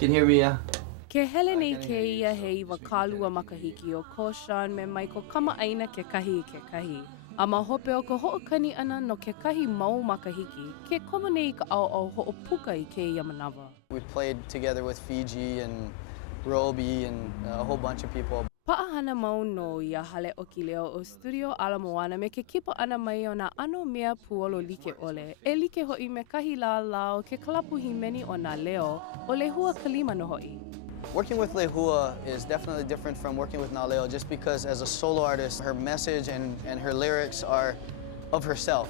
Can you hear me, yeah? Ke hele nei ke ia he iwa kālua makahiki o ko Shawn me mai ko kamaʻaina ke kahi i ke kahi. A ma hope o ka hoʻokani ʻana no ke kahi mau makahiki, ke koma nei ka ʻaoʻao hoʻopuka i ke ia manawa. We played together with Fiji and Roby and a whole bunch of people. Paʻahana mau no ia hale o ki leo o studio Ala Moana me ke kipa ana mai o nā ʻano mea puolo like ʻole. E like hoʻi me kahi lā lao ke kalapu himeni o nā leo o lehua kalima no hoʻi. Working with Lehua is definitely different from working with Naleo just because as a solo artist, her message and her lyrics are of herself.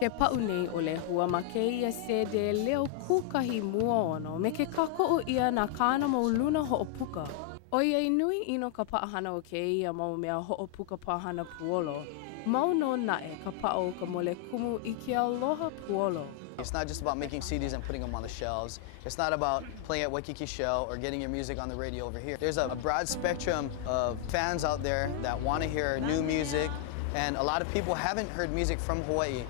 Ke pau nei o Lehua ma ke ia se de leo kukahi mua ono me ke kako o ia nā kāna mau luna hoʻopuka. O iai nui ino ka paʻahana o ke ia mau mea hoʻopuka pāhana puolo. Mau no naʻe ka paʻo ka mole kumu i ke aloha puolo. It's not just about making CDs and putting them on the shelves. It's not about playing at Waikiki Shell or getting your music on the radio over here. There's a broad spectrum of fans out there that want to hear new music, and a lot of people haven't heard music from Hawaii.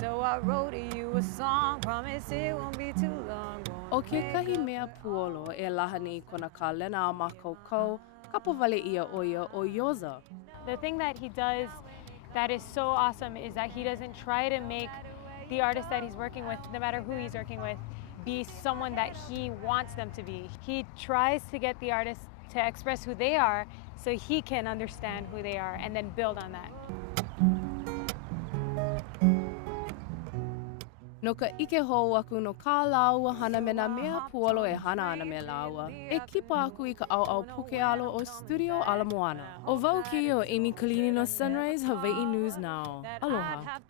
So I wrote you a song, promise it won't be too long. O ke kahi mea puolo e laha nei kona ka lena a mākaukau, kapawale ia o ia o Yoza. The thing that he does that is so awesome is that he doesn't try to make the artist that he's working with, no matter who he's working with, be someone that he wants them to be. He tries to get the artist to express who they are so he can understand who they are and then build on that. No ka ike hou aku no kā laua hana me nā mea puolo e hana ana me laua. E kipa aku I ka ʻaoʻao pukealo o studio Ala Moana. O wau ki o Amy Kalili no Sunrise Hawaii News Now. Aloha.